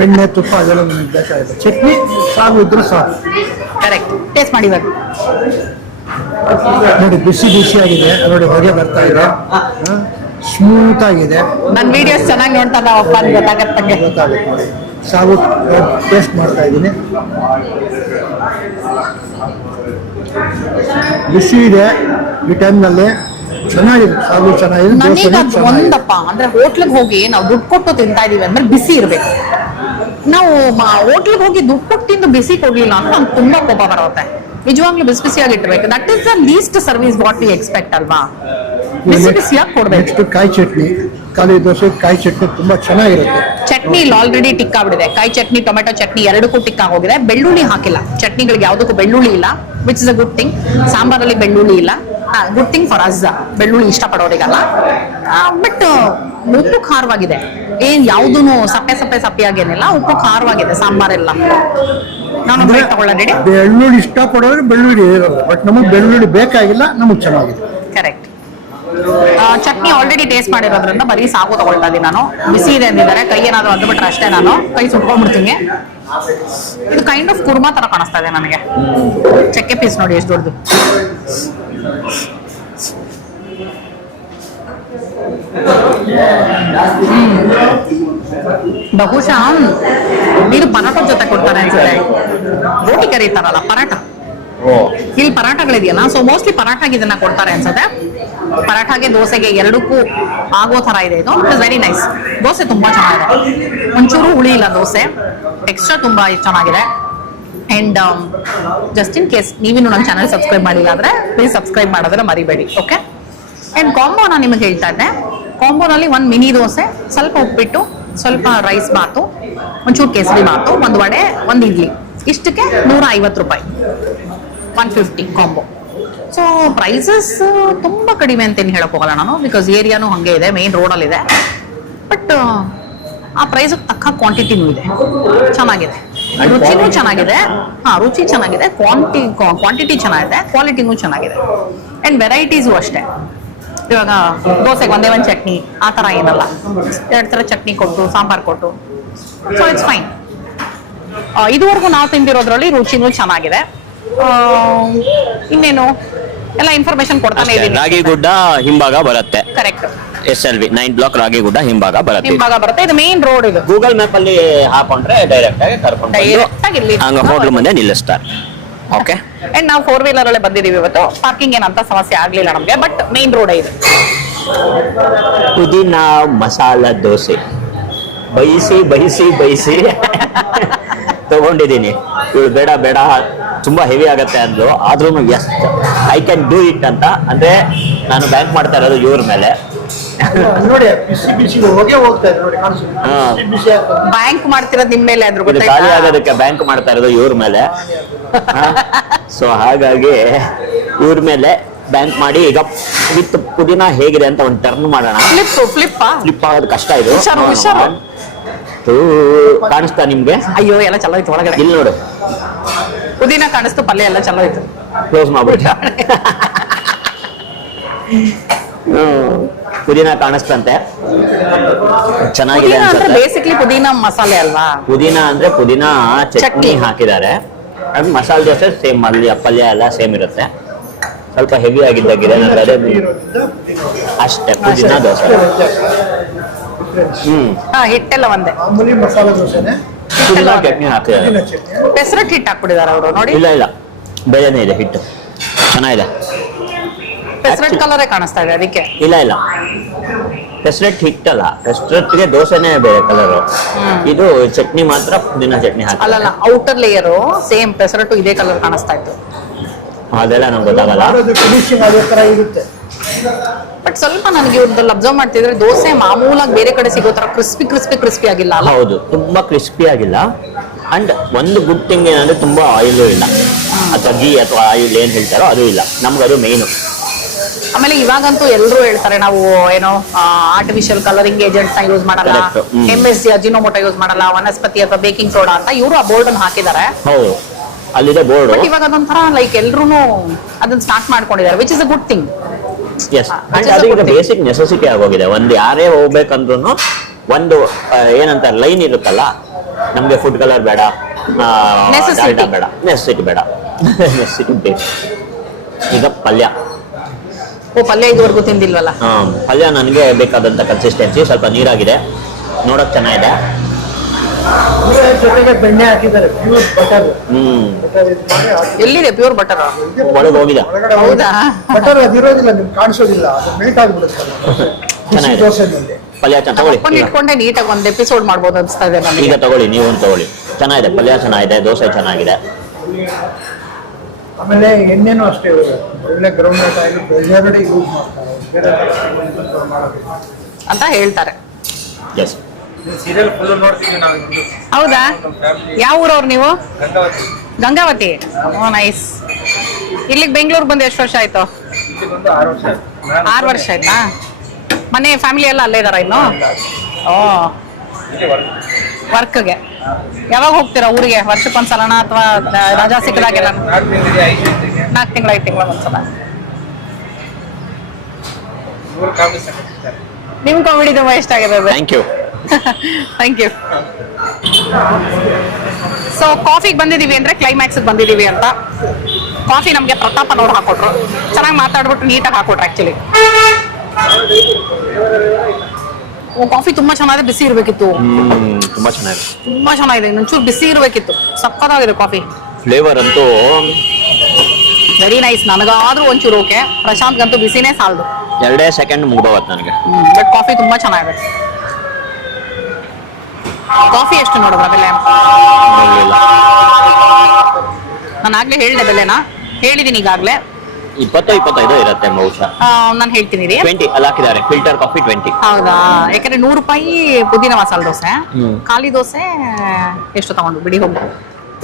ಬೆಣ್ಣೆ ತುಪ್ಪ ಅದೆಲ್ಲ ನಮಗೆ ಬೇಕಾಗುತ್ತೆ. ಚಟ್ನಿ ಸಾಗು ಇದ್ರೆ ಸಾಕು. ಕರೆಕ್ಟ್. ಟೇಸ್ಟ್ ಮಾಡಿ ಇವಾಗ. ನೋಡಿ ಬಿಸಿ ಬಿಸಿ ಆಗಿದೆ, ನೋಡಿ ಹೊಗೆ ಬರ್ತಾ ಇದೆ, ಸ್ಮೂತ್ ಆಗಿದೆ. ನನ್ನ ವಿಡಿಯೋಸ್ ಚೆನ್ನಾಗಿ ನೋಡ್ತಾ ನಾವಪ್ಪ ಅಂತ ಗೊತ್ತಾಗತ್ತಂಗೆ. ಗೊತ್ತಾಗುತ್ತೆ ನೋಡಿ. ಸಾಗು ಟೇಸ್ಟ್ ಮಾಡ್ತಾ ಇದ್ದೀನಿ. ಬಿಸಿ ಇದೆ ಈ ಟೈಮ್ನಲ್ಲಿ, ಚೆನ್ನಾಗಿದೆ ಸಾಗು, ಚೆನ್ನಾಗಿದೆ. ನನಗೆ ದೋಸೆನೂ ಅದು ಚೆನ್ನಾಗಿದೆ. ಒಂದಪ್ಪ ಅಂದ್ರೆ ಹೋಟ್ಲಿಗೆ ಹೋಗಿ ನಾವು ದುಡ್ಡು ಕೊಟ್ಟು ತಿಂತಾ ಇದೀವಿ ಅಂದ್ರೆ ಬಿಸಿ ಇರ್ಬೇಕು. ನಾವು ಹೋಟ್ಲಿಗೆ ಹೋಗಿ ದುಡ್ಡು ಕೊಟ್ಟು ತಿಂದು ಬಿಸಿ ಕೊಡ್ಲಿಲ್ಲ ಅಂದ್ರೆ ನಂಗೆ ತುಂಬಾ ಕೋಪ ಬರುತ್ತೆ. ನಿಜವಾಗ್ಲೂ ಬಿಸಿ ಬಿಸಿಯಾಗಿ ಇಟ್ಬೇಕು. That is the least service what we expect ಅಲ್ವಾ. ಬಿಸಿ ಬಿಸಿಯಾಗಿ ಕೊಡ್ಬೇಕು. ನೆಕ್ಸ್ಟ್ ಕಾಯಿ ಚಟ್ನಿ, ಖಾಲಿ ದೋಸೆ ಕಾಯಿ ಚಟ್ನಿ ತುಂಬಾ ಚೆನ್ನಾಗಿರುತ್ತೆ. ಚಟ್ನಿ ಇಲ್ಲಿ ಆಲ್ರೆಡಿ ಟಿಕ್ ಆಗ್ಬಿಡಿದೆ. ಕಾಯಿ ಚಟ್ನಿ, ಟೊಮೆಟೊ ಚಟ್ನಿ ಎರಡಕ್ಕೂ ಟಿಕ್ ಆಗೋಗಿದೆ. ಬೆಳ್ಳುಳ್ಳಿ ಹಾಕಿಲ್ಲ ಚಟ್ನಿಗಳಿಗೆ, ಯಾವುದಕ್ಕೂ ಬೆಳ್ಳುಳ್ಳಿ ಇಲ್ಲ, which is a good thing. ಸಾಂಬಾರಲ್ಲಿ ಬೆಳ್ಳುಳ್ಳಿ ಇಲ್ಲ, ಗುಡ್ ಥಿಂಗ್ ಫಾರ್ ಅಸ್. ಬೆಳ್ಳುಳ್ಳಿ ಇಷ್ಟಪಡೋರಿಗಲ್ಲ. ಬಟ್ ಉಪ್ಪು ಖಾರವಾಗಿದೆ, ಏನ್ ಯಾವ್ದು ಸಪ್ಪೆ ಸಪ್ಪೆ ಸಪ್ಪೆಯಾಗೇನಿಲ್ಲ, ಉಪ್ಪು ಖಾರವಾಗಿದೆ ಸಾಂಬಾರೆಲ್ಲ. ನಾನು ಬ್ರೇಕ್ ತಗೊಳ್ಳೋಣ. ಬೆಳ್ಳುಳ್ಳಿ ಇಷ್ಟಪಡೋದ್ರೆ ಬೆಳ್ಳುಳ್ಳಿ ಇರೋದು, ಬಟ್ ನಮಗೆ ಬೆಳ್ಳುಳ್ಳಿ ಬೇಕಾಗಿಲ್ಲ, ನಮಗೆ ಚೆನ್ನಾಗಿದೆ. ಕರೆಕ್ಟ್. ಚಟ್ನಿ ಆಲ್ರೆಡಿ ಟೇಸ್ಟ್ ಮಾಡಿರೋದ್ರಿಂದ ಬರೀ ಸಾಗು ತಗೊಳ್ತಾ ಇದೀನಿ ನಾನು. ಬಿಸಿ ಇದೆ ಅಂದಿದ್ದಾರೆ, ಕೈ ಏನಾದ್ರು ಅಂದ್ಬಿಟ್ರೆ ಅಷ್ಟೇ, ನಾನು ಕೈ ಸುಟ್ಕೊಂಡ್ಬಿಡ್ತೀನಿ. ಇದು ಕೈಂಡ್ ಆಫ್ ಕುರ್ಮಾ ತರ ಕಾಣಿಸ್ತಾ ಇದೆ ನನಗೆ. ಚಕ್ಕೆ ಪೀಸ್ ನೋಡಿ ಎಷ್ಟು ದೊಡ್ಡದು. ಬಹುಶಃ ಇದು ಪರಾಟ ಜೊತೆ ಕೊಡ್ತಾರೆ ಅನ್ಸುತ್ತೆ. ರೋಟಿ ಕರೀತಾರಲ್ಲ ಪರಾಟ, ಇಲ್ಲಿ ಪರಾಟಗಳಿದೆಯಲ್ಲ, ಸೊ ಮೋಸ್ಟ್ಲಿ ಪರಾಟಾಗಿ ಇದನ್ನ ಕೊಡ್ತಾರೆ ಅನ್ಸುತ್ತೆ. ಪರಾಠಾಗೆ ದೋಸೆಗೆ ಎರಡಕ್ಕೂ ಆಗೋ ತರ ಇದೆ ಇದು. It is very nice. Dosa ತುಂಬಾ ಚೆನ್ನಾಗಿದೆ, ಒಂಚೂರು ಹುಳಿ ಇಲ್ಲ ದೋಸೆ, ಟೆಕ್ಸ್ಚರ್ ತುಂಬಾ ಚೆನ್ನಾಗಿದೆ. ಅಂಡ್ ಜಸ್ಟ್ ಇನ್ ಕೇಸ್ ನೀವಿನ್ನು ನನ್ನ ಚಾನಲ್ ಸಬ್ಸ್ಕ್ರೈಬ್ ಮಾಡಿಲ್ಲ ಅಂದ್ರೆ ಪ್ಲೀಸ್ ಸಬ್ಸ್ಕ್ರೈಬ್ ಮಾಡೋದನ್ನ ಮರಿಬೇಡಿ. ಓಕೆ. ಅಂಡ್ ಕಾಂಬೋ ನಾನು ನಿಮಗೆ ಹೇಳ್ತಾ ಇದ್ದೆ, ಕಾಂಬೋನಲ್ಲಿ ಒಂದು ಮಿನಿ ದೋಸೆ, ಸ್ವಲ್ಪ ಉಪ್ಪಿಟ್ಟು, ಸ್ವಲ್ಪ ರೈಸ್ ಬಾತು, ಒಂಚೂರು ಕೇಸರಿ ಬಾತು, ಒಂದು ವಡೆ, ಒಂದು ಇಡ್ಲಿ, ಇಷ್ಟಕ್ಕೆ 150 ರೂಪಾಯಿ, 150 ಕಾಂಬೋ. ಸೊ ಪ್ರೈಸಸ್ ತುಂಬಾ ಕಡಿಮೆ ಅಂತೇನು ಹೇಳಕ್ ಹೋಗಲ್ಲ ನಾನು, ಬಿಕಾಸ್ ಏರಿಯಾನು ಹಂಗೆ ಇದೆ, ಮೇನ್ ರೋಡಲ್ಲಿ ಇದೆ. ಬಟ್ ಆ ಪ್ರೈಸ್ ತಕ್ಕ ಕ್ವಾಂಟಿಟಿನೂ ಇದೆ, ಚೆನ್ನಾಗಿದೆ, ರುಚಿನೂ ಚೆನ್ನಾಗಿದೆ. ರುಚಿ ಚೆನ್ನಾಗಿದೆ, ಕ್ವಾಂಟಿಟಿ ಚೆನ್ನಾಗಿದೆ, ಕ್ವಾಲಿಟಿನೂ ಚೆನ್ನಾಗಿದೆ. ಅಂಡ್ ವೆರೈಟೀಸು ಅಷ್ಟೇ. ಇವಾಗ ದೋಸೆಗೆ ಒಂದೇ ಒಂದು ಚಟ್ನಿ ಆ ಥರ ಏನಲ್ಲ, 2 ಥರ ಚಟ್ನಿ ಕೊಟ್ಟು, ಸಾಂಬಾರ್ ಕೊಟ್ಟು, ಸೊ ಇಟ್ಸ್ ಫೈನ್. ಇದುವರೆಗೂ ನಾವು ತಿಂದಿರೋದ್ರಲ್ಲಿ ರುಚಿನೂ ಚೆನ್ನಾಗಿದೆ. ಇನ್ನೇನು ಎಲ್ಲ ಇನ್ಫಾರ್ಮೇಶನ್ ಕೊಡ್ತಾನೆ ಇದೀನಿ. ರಾಗಿಗುಡ್ಡ ಹಿಂಭಾಗ ಬರುತ್ತೆ. ಕರೆಕ್ಟ್. SLV 9 ಬ್ಲಾಕ್ ರಾಗಿಗುಡ್ಡ ಹಿಂಭಾಗ ಬರುತ್ತೆ. ಇದು ಮೇನ್ ರೋಡ್. ಇದು ಗೂಗಲ್ ಮ್ಯಾಪ್ ಅಲ್ಲಿ ಹಾಕೊಂಡ್ರೆ ಡೈರೆಕ್ಟ್ ಆಗಿ ಕರ್ಕೊಂಡು ಹಂಗ ಹೋಟ್ಲು ಮುಂದೆ ನಿಲ್ಲಿಸ್ತಾರೆ. ಓಕೆ. ಅಂಡ್ ನಾವು 4 ವೀಲರ್ ಅಲ್ಲೇ ಬಂದಿದೀವಿ ಇವತ್ತು. ಪಾರ್ಕಿಂಗ್ ಏನಂತ ಸಮಸ್ಯೆ ಆಗ್ಲಿಲ್ಲ ನಮ್ಗೆ, ಬಟ್ ಮೇನ್ ರೋಡ್ ಇದೆ. ಪುದೀನಾ ಮಸಾಲ ದೋಸೆ ಬಯಸಿ ಬಯಸಿ ಬಯಸಿ ತಗೊಂಡಿದ್ದೀನಿ. ಇವಳು ಬೇಡ ಬೇಡ ತುಂಬಾ ಹೆವಿ ಆಗತ್ತೆ ಅಂದ್ಲು, ಆದ್ರೂ yes I can do it ಅಂತ. ಅಂದ್ರೆ ನಾನು ಬ್ಯಾಂಕ್ ಮಾಡ್ತಾ ಇರೋದು ಇವ್ರ ಮೇಲೆ. ನೋಡಿ ಬಿಸಿ ಬಿಸಿ ಹೊಗೆ ಹೋಗ್ತಾ ಇದೆ ನೋಡಿ, ಬಿಸಿ ಬಿಸಿ ಆಗ್ತದೆ. ಬ್ಯಾಂಕ್ ಮಾಡ್ತಿರೋದು ನಿಮ್ ಮೇಲೆ ಅಂದ್ರು ಇದು ಖಾಲಿ ಆಗೋದಕ್ಕೆ ಬ್ಯಾಂಕ್ ಮಾಡ್ತಾ ಇರೋದು ಇವ್ರ ಮೇಲೆ. ಸೊ ಹಾಗಾಗಿ ಇವ್ರ ಮೇಲೆ ಬ್ಯಾಂಕ್ ಮಾಡಿ ಈಗ ವಿತ್ ಪುದೀನ ಹೇಗಿದೆ ಅಂತ ಒಂದು ಟರ್ನ್ ಮಾಡೋಣ. ಫ್ಲಿಪ್ ಆಗೋದು ಕಷ್ಟ ಇದು. ಕಾಣಿಸ್ತಾ ನಿಮ್ಗೆ? ಅಯ್ಯೋ ಎಲ್ಲ ಚಲೋ ಇತ್ತು ಒಳಗಡೆ. ಇಲ್ಲಿ ನೋಡು, ಪುದೀನ ಕಾಣಿಸ್ತು, ಪಲ್ಯ ಎಲ್ಲ ಚಲೋ ಇತ್ತು. ಕ್ಲೋಸ್ ಮಾಡ್ಬಿಟ್ಟ. ಪುದೀನ ಕಾಣಿಸ್ತಂತೆ, ಚೆನ್ನಾಗಿದೆ ಅನ್ಸುತ್ತೆ. ಬೇಸಿಕ್ಲಿ ಪುದೀನ ಮಸಾಲೆ ಅಲ್ವಾ? ಪುದೀನ ಅಂದ್ರೆ ಪುದೀನ ಚಟ್ನಿ ಹಾಕಿದ್ದಾರೆ. ಅದು ಮಸಾಲೆ ದೋಸೆ ಸೇಮ್, ಅಲ್ಲಿ ಪಲ್ಯ ಎಲ್ಲ ಸೇಮ್ ಇರುತ್ತೆ. ಸ್ವಲ್ಪ ಹೆವಿ ಆಗಿದ್ದಾಗಿದೆ ಅಷ್ಟೇ ಪುದೀನ ದೋಸೆ. ಹಿಟ್ಟೆಲ್ಲ ಒಂದೇ, ಮಾಮೂಲಿ ಮಸಾಲೆ ದೋಸೆನೆ, ಪುದೀನ ಚಟ್ನಿ ಹಾಕಿದ್ದಾರೆ. ಪೆಸರಟ್ ಹಿಟ್ಟು ಹಾಕ್ಬಿಟ್ಟಿದ್ದಾರೆ ಅವರು ನೋಡಿ. ಇಲ್ಲ ಇಲ್ಲ, ಬೇರೆನೇ ಇದೆ ಹಿಟ್ಟು, ಚೆನ್ನಾಗಿದೆ. ಪೆಸರಟ್ ಕಲರೇ ಕಾಣಿಸ್ತಾ ಇದೆ ಅದಕ್ಕೆ. ಇಲ್ಲ ಇಲ್ಲ, ಪೆಸರಟ್ ಹಿಟ್ಟಲ್ಲ, ಪೆಸರಟ್ಗೆ ದೋಸೆನೇ ಬೇರೆ ಕಲರ್. ಇದು ಚಟ್ನಿ ಮಾತ್ರ ಪುದೀನ ಚಟ್ನಿ ಹಾಕಿ. ಅಲ್ಲಲ್ಲ, ಔಟರ್ ಲೇಯರು ಸೇಮ್ ಪೆಸರಟ್ಟು ಇದೇ ಕಲರ್ ಕಾಣಿಸ್ತಾ ಇತ್ತು. ಅದೆಲ್ಲ ನಮ್ಗೆ ಗೊತ್ತಾಗಲ್ಲ. ಫಿನಿಶಿಂಗ್ ಅದೇ ತರ ಇರುತ್ತೆ. ಬಟ್ ಸ್ವಲ್ಪ ನನಗೆ ಇವ್ರದ್ದು ಅಬ್ಸರ್ವ್ ಮಾಡ್ತಿದ್ರೆ ದೋಸೆ ಮಾಮೂಲಾಗಿ ಬೇರೆ ಕಡೆ ಸಿಗೋ ತರ ಕ್ರಿಸ್ಪಿ ಆಗಿಲ್ಲ ಅಲ್ಲ? ಹೌದು, ತುಂಬಾ ಕ್ರಿಸ್ಪಿ ಆಗಿಲ್ಲ. ಅಂಡ್ ಒಂದು ಗುಡ್ ಥಿಂಗ್ ಏನಂದ್ರೆ ತುಂಬಾ ಆಯಿಲು ಇಲ್ಲ, ಅಥವಾ ಗೀ ಅಥವಾ ಆಯಿಲ್ ಏನ್ ಹೇಳ್ತಾರೋ ಅದು ಇಲ್ಲ. ನಮ್ಗೆ ಅದು ಮೇನು. ಆಮೇಲೆ ಇವಾಗಂತೂ ಎಲ್ಲರೂ ಹೇಳ್ತಾರೆ ನಾವು ಏನೋ ಆರ್ಟಿಫಿಷಿಯಲ್ ಕಲರಿಂಗ್ ಏಜೆಂಟ್ಸ್ ನ ಯೂಸ್ ಮಾಡಲ್ಲ, MSG ಅಜಿನೋಮೋಟೋ ಯೂಸ್ ಮಾಡಲ್ಲ, ವನಸ್ಪತಿ ಅಥವಾ ಬೇಕಿಂಗ್ ಸೋಡಾ ಅಂತ ಇವರು ಆ ಬೋರ್ಡ್ ಅನ್ನು ಹಾಕಿದ್ದಾರೆ. ಹೌದು, ಅಲ್ಲಿದೆ ಬೋರ್ಡ್. ಇವಾಗ ಅದೊಂಥರ ಲೈಕ್ ಎಲ್ರು ಅದನ್ನ ಸ್ಟಾರ್ಟ್ ಮಾಡ್ಕೊಂಡಿದ್ದಾರೆ, which is a good thing. Yes, ಅದು ಈಗ ಬೇಸಿಕ್ ನೆಸೆಸಿಟಿ ಆಗೋಗಿದೆ. ಒಂದು ಯಾರೇ ಹೋಗ್ಬೇಕಂದ್ರೂ ಒಂದು ಏನಂತ ಲೈನ್ ಇರುತ್ತಲ್ಲ, ನಮ್ಗೆ ಫುಡ್ ಕಲರ್ ಬೇಡ, Necessity. ಡಾಲ್ಡಾ ಬೇಡ, ನೆಸೆಸಿಟಿ ಬೇಡ. ನೆಸೆಸಿಟಿ ಬೇಕು. ಈಗ ಪಲ್ಯ. ಓ, ಪಲ್ಯ ಇದುವರೆಗೂ ತಿಂದಿಲ್ವಲ್ಲ. ಪಲ್ಯ ನನಗೆ ಬೇಕಾದಂತ ಕನ್ಸಿಸ್ಟೆನ್ಸಿ, ಸ್ವಲ್ಪ ನೀರಾಗಿದೆ, ನೋಡಕ್ ಚೆನ್ನಾಗಿದೆ. ಜೊತೆಗೆ ಬೆಣ್ಣೆ ಹಾಕಿದ್ದಾರೆ, ಪ್ಯೂರ್ ಬಟರ್. ಎಲ್ಲಿದೆ ಪ್ಯೂರ್ ಬಟರ್? ಒಳಗೆ ಹೋಗಿದೆ. ಹೌದಾ? ಬಟರ್ ಅದಿರೋದಿಲ್ಲ, ನಿಮ್ಗೆ ಕಾಣಿಸೋದಿಲ್ಲ, ಅದು ಮೆಲ್ಟ್ ಆಗ್ಬಿಡುತ್ತೆ ಚೆನ್ನಾಗಿದೆ. ದೋಸೆನಲ್ಲಿ. ಪಲ್ಯ ತಗೊಳ್ಳಿ. ಇಟ್ಕೊಂಡೆ ನೀಟಾಗಿ ಒಂದು ಎಪಿಸೋಡ್ ಮಾಡ್ಬೋದು ಅನ್ಸ್ತಾ ಇದೆ ನನಗೆ. ಈಗ ತಗೊಳ್ಳಿ, ನೀವು ತಗೊಳ್ಳಿ. ಚೆನ್ನಾಗಿದೆ, ಪಲ್ಯ ಚೆನ್ನಾಗಿದೆ, ದೋಸೆ ಚೆನ್ನಾಗಿದೆ. ಆಮೇಲೆ ಎಣ್ಣೆನೂ ಅಷ್ಟೇ ಒಳ್ಳೆ ground nut oil majority use ಮಾಡ್ತಾರೆ, ಬೇರೆ ಮಾಡೋದಿಲ್ಲ ಅಂತ ಹೇಳ್ತಾರೆ. ಎಸ್. ಸೀರಿಯಲ್ ಫುಲ್ ನೋಡ್ತೀವಿ ನಾವು. ಹೌದಾ? ಯಾವ ಊರವ್ರು ನೀವು? ಗಂಗಾವತಿ. ಓ ನೈಸ್. ಇಲ್ಲಿಗೆ ಬೆಂಗಳೂರಿಗೆ ಬಂದು ಎಷ್ಟು ವರ್ಷ ಆಯ್ತು? ಇಲ್ಲಿ ಬಂದು 6 ವರ್ಷ ಆಯ್ತು. 6 ವರ್ಷ ಆಯ್ತಾ? ಮನೆ ಫ್ಯಾಮಿಲಿ ಎಲ್ಲ ಅಲ್ಲೇ ಇದಾರ ಇನ್ನು? ಓ, ವರ್ಕ್ಗೆ. ಯಾವಾಗ ಹೋಗ್ತೀರಾ ಊರಿಗೆ? ವರ್ಷಕ್ಕೊಂದ್ಸಲನ ಅಥವಾ ರಜಾ ಸಿಕ್ಕದಾಗೆಲ್ಲ? 4 ತಿಂಗಳಿಗೆ 5 ತಿಂಗಳಿಗೆ 4 ತಿಂಗಳು 5 ತಿಂಗಳು ಒಂದ್ಸಲ. 3 ಕಾಪಿ ಸಾಕಿರ್ತಾರೆ. ನಿಮ್ ಕಾಮಿಡಿ ತುಂಬಾ ಇಷ್ಟ ಆಗಿದೆ. Thank you. Thank you. So ಕಾಫಿಗೆ ಬಂದಿದೀವಿ ಅಂದ್ರೆ ಕ್ಲೈಮ್ಯಾಕ್ಸ್ ಬಂದಿದೀವಿ ಅಂತ. ಕಾಫಿ ನಮ್ಗೆ ಪ್ರತಾಪ್ ಅನ್ನೋರು ಹಾಕೊಟ್ರು, ಚೆನ್ನಾಗಿ ಮಾತಾಡ್ಬಿಟ್ಟು ನೀಟಾಗಿ ಹಾಕೊಟ್ರು. ಆಕ್ಚುಲಿ ಕಾಫಿ ತುಂಬಾ ಚೆನ್ನಾಗಿದೆ, ಬಿಸಿ ಇರ್ಬೇಕಿತ್ತು. ತುಂಬಾ ಚೆನ್ನಾಗಿದೆ, ತುಂಬಾ ಚೆನ್ನಾಗಿದೆ, ಇನ್ನೊಂಚೂರು ಬಿಸಿ ಇರ್ಬೇಕಿತ್ತು. ಸಕ್ಕತ್ತಾಗಿದೆ ಕಾಫಿ. ಫ್ಲೇವರ್ ಅಂತೂ ವೆರಿ ನೈಸ್. ನನಗಾದ್ರೂ ಒಂಚೂರು ಓಕೆ, ಪ್ರಶಾಂತ್ಗಂತೂ ಬಿಸಿನೇ ಸಾಲದು. 2 ಸೆಕೆಂಡ್ ಮುಗ್ದೋವತ್ತು ನನಗೆ. ಬಟ್ ಕಾಫಿ ತುಂಬಾ ಚೆನ್ನಾಗಿದೆ. ಕಾಫಿ ಎಷ್ಟು ನೋಡಿದ್ರ ಬೆಲೆ? ನಾನು ಆಗ್ಲೇ ಹೇಳಿದೆ ಬೆಲೆನಾ? ಹೇಳಿದೀನಿ ಈಗಾಗ್ಲೇ. 20-25 ಇರುತ್ತೆ ಬಹುಶಃ. ನಾನು ಹೇಳ್ತೀನಿ ರೀ. 20 ಅಲ್ಲಿ ಹಾಕಿದ್ದಾರೆ. Filter coffee 20. ಹೌದಾ? ಯಾಕಂದ್ರೆ 100 ರೂಪಾಯಿ ಪುದೀನ ಮಸಾಲೆ ದೋಸೆ, ಖಾಲಿ ದೋಸೆ ಎಷ್ಟು ತಗೊಂಡು ಬಿಡಿ ಹೋಗಿ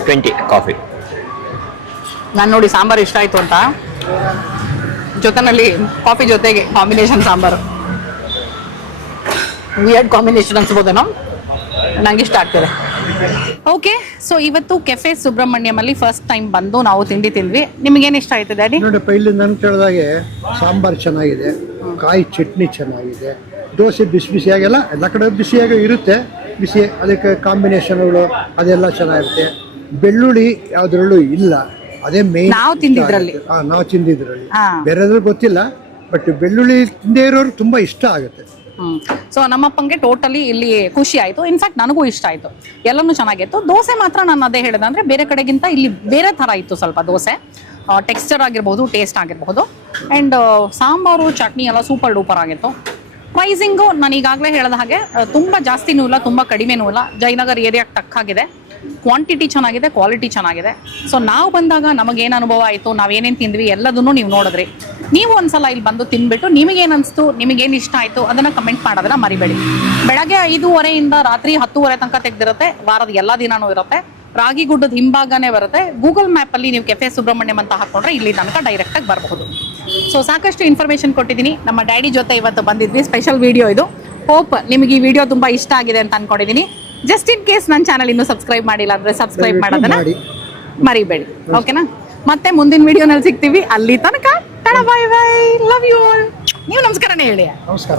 20 ಕಾಫಿ. ನಾನು ನೋಡಿ ಸಾಂಬಾರು ಇಷ್ಟ ಆಯ್ತು ಅಂತ, ಜೊತೆನಲ್ಲಿ ಕಾಫಿ ಜೊತೆಗೆ ಕಾಂಬಿನೇಷನ್ ಸಾಂಬಾರು. ವಿಯರ್ಡ್ ಕಾಂಬಿನೇಷನ್ ಅನ್ಸ್ಬೋದೇನೋ, ನಂಗೆ ಇಷ್ಟ ಆಗ್ತದೆ. ಓಕೆ, ಸೊ ಇವತ್ತು ಕೆಫೆ ಸುಬ್ರಹ್ಮಣ್ಯಂ ಅಲ್ಲಿ ಫಸ್ಟ್ ಟೈಮ್ ಬಂದು ನಾವು ತಿಂಡಿ ತಿಂದ್ವಿ. ನಿಮ್ಗೇನು ಇಷ್ಟ ಆಯ್ತು ಡ್ಯಾಡಿ? ನೋಡಪ್ಪ, ಇಲ್ಲಿ ನಾನು ಕೇಳಿದಾಗೆ ಸಾಂಬಾರು ಚೆನ್ನಾಗಿದೆ, ಕಾಯಿ ಚಟ್ನಿ ಚೆನ್ನಾಗಿದೆ, ದೋಸೆ ಬಿಸಿ ಬಿಸಿಯಾಗೆಲ್ಲ ಎಲ್ಲ ಕಡೆ ಬಿಸಿಯಾಗಿ ಇರುತ್ತೆ. ಬಿಸಿ ಅದಕ್ಕೆ ಕಾಂಬಿನೇಷನ್ಗಳು ಅದೆಲ್ಲ ಚೆನ್ನಾಗಿರುತ್ತೆ. ಬೆಳ್ಳುಳ್ಳಿ ಯಾವ್ದ್ರಲ್ಲೂ ಇಲ್ಲ, ಅದೇ ಮೇನ್. ನಾವು ತಿಂದಿದ್ರಲ್ಲಿ. ನಾವು ತಿಂದಿದ್ರಲ್ಲಿ, ಹಾ. ಬೇರೆದ್ರು ಗೊತ್ತಿಲ್ಲ, ಬಟ್ ಬೆಳ್ಳುಳ್ಳಿ ತಿಂದೇ ಇರೋರು ತುಂಬಾ ಇಷ್ಟ ಆಗುತ್ತೆ. ಸೊ ನಮ್ಮಪ್ಪಂಗೆ ಟೋಟಲಿ ಇಲ್ಲಿ ಖುಷಿ ಆಯ್ತು. ಇನ್ಫ್ಯಾಕ್ಟ್ ನನಗೂ ಇಷ್ಟ ಆಯ್ತು, ಎಲ್ಲನೂ ಚೆನ್ನಾಗಿತ್ತು. ದೋಸೆ ಮಾತ್ರ ನಾನು ಅದೇ ಹೇಳಿದೆ, ಅಂದ್ರೆ ಬೇರೆ ಕಡೆಗಿಂತ ಇಲ್ಲಿ ಬೇರೆ ತರ ಇತ್ತು ಸ್ವಲ್ಪ ದೋಸೆ. ಟೆಕ್ಸ್ಚರ್ ಆಗಿರ್ಬೋದು, ಟೇಸ್ಟ್ ಆಗಿರ್ಬೋದು, ಅಂಡ್ ಸಾಂಬಾರು ಚಟ್ನಿ ಎಲ್ಲ ಸೂಪರ್ ಡೂಪರ್ ಆಗಿತ್ತು. ಪ್ರೈಸಿಂಗು ನಾನು ಈಗಾಗಲೇ ಹೇಳಿದ ಹಾಗೆ ತುಂಬಾ ಜಾಸ್ತಿನೂ ಇಲ್ಲ, ತುಂಬಾ ಕಡಿಮೆನೂ ಇಲ್ಲ. ಜಯನಗರ್ ಏರಿಯಾಗೆ ತಕ್ಕಾಗಿದೆ. ಕ್ವಾಂಟಿಟಿ ಚೆನ್ನಾಗಿದೆ, ಕ್ವಾಲಿಟಿ ಚೆನ್ನಾಗಿದೆ. ಸೊ ನಾವು ಬಂದಾಗ ನಮಗೇನು ಅನುಭವ ಆಯಿತು, ನಾವೇನೇನು ತಿಂದ್ವಿ ಎಲ್ಲದನ್ನು ನೀವು ನೋಡಿದ್ರಿ. ನೀವು ಒಂದ್ಸಲ ಇಲ್ಲಿ ಬಂದು ತಿಂದ್ಬಿಟ್ಟು ನಿಮಗೇನು ಅನಿಸ್ತು, ನಿಮಗೇನು ಇಷ್ಟ ಆಯಿತು ಅದನ್ನು ಕಮೆಂಟ್ ಮಾಡೋದನ್ನ ಮರಿಬೇಡಿ. ಬೆಳಗ್ಗೆ 5:30 ರಾತ್ರಿ 10:30 ತನಕ ತೆಗೆದಿರುತ್ತೆ. ವಾರದ ಎಲ್ಲ ದಿನಾನೂ ಇರುತ್ತೆ. ರಾಗಿಗುಡ್ಡದ ಹಿಂಭಾಗನೇ ಬರುತ್ತೆ. ಗೂಗಲ್ ಮ್ಯಾಪಲ್ಲಿ ನೀವು ಕೆಫೆ ಸುಬ್ರಹ್ಮಣ್ಯಂ ಅಂತ ಹಾಕೊಂಡ್ರೆ ಇಲ್ಲಿ ತನಕ ಡೈರೆಕ್ಟಾಗಿ ಬರಬಹುದು. ಸೊ ಸಾಕಷ್ಟು ಇನ್ಫಾರ್ಮೇಷನ್ ಕೊಟ್ಟಿದ್ದೀನಿ. ನಮ್ಮ ಡ್ಯಾಡಿ ಜೊತೆ ಇವತ್ತು ಬಂದಿದ್ವಿ, ಸ್ಪೆಷಲ್ ವಿಡಿಯೋ ಇದು. ಹೋಪ್ ನಿಮಗೆ ಈ ವಿಡಿಯೋ ತುಂಬ ಇಷ್ಟ ಆಗಿದೆ ಅಂತ ಅನ್ಕೊಂಡಿದ್ದೀನಿ. ಜಸ್ಟ್ ಇನ್ ಕೇಸ್ ನನ್ನ ಚಾನಲ್ ಇನ್ನೂ ಸಬ್ಸ್ಕ್ರೈಬ್ ಮಾಡಿಲ್ಲ ಅಂದರೆ ಸಬ್ಸ್ಕ್ರೈಬ್ ಮಾಡೋದನ್ನ ಮರಿಬೇಡಿ. ಓಕೆನಾ? ಮತ್ತೆ ಮುಂದಿನ ವಿಡಿಯೋನಲ್ಲಿ ಸಿಗ್ತೀವಿ. ಅಲ್ಲಿ ತನಕ ಬಾಯ್ ಬಾಯ್, ಲವ್ ಯು ಆಲ್. ನೀವು ನಮಸ್ಕಾರನೇ ಹೇಳಿ. ನಮಸ್ಕಾರ.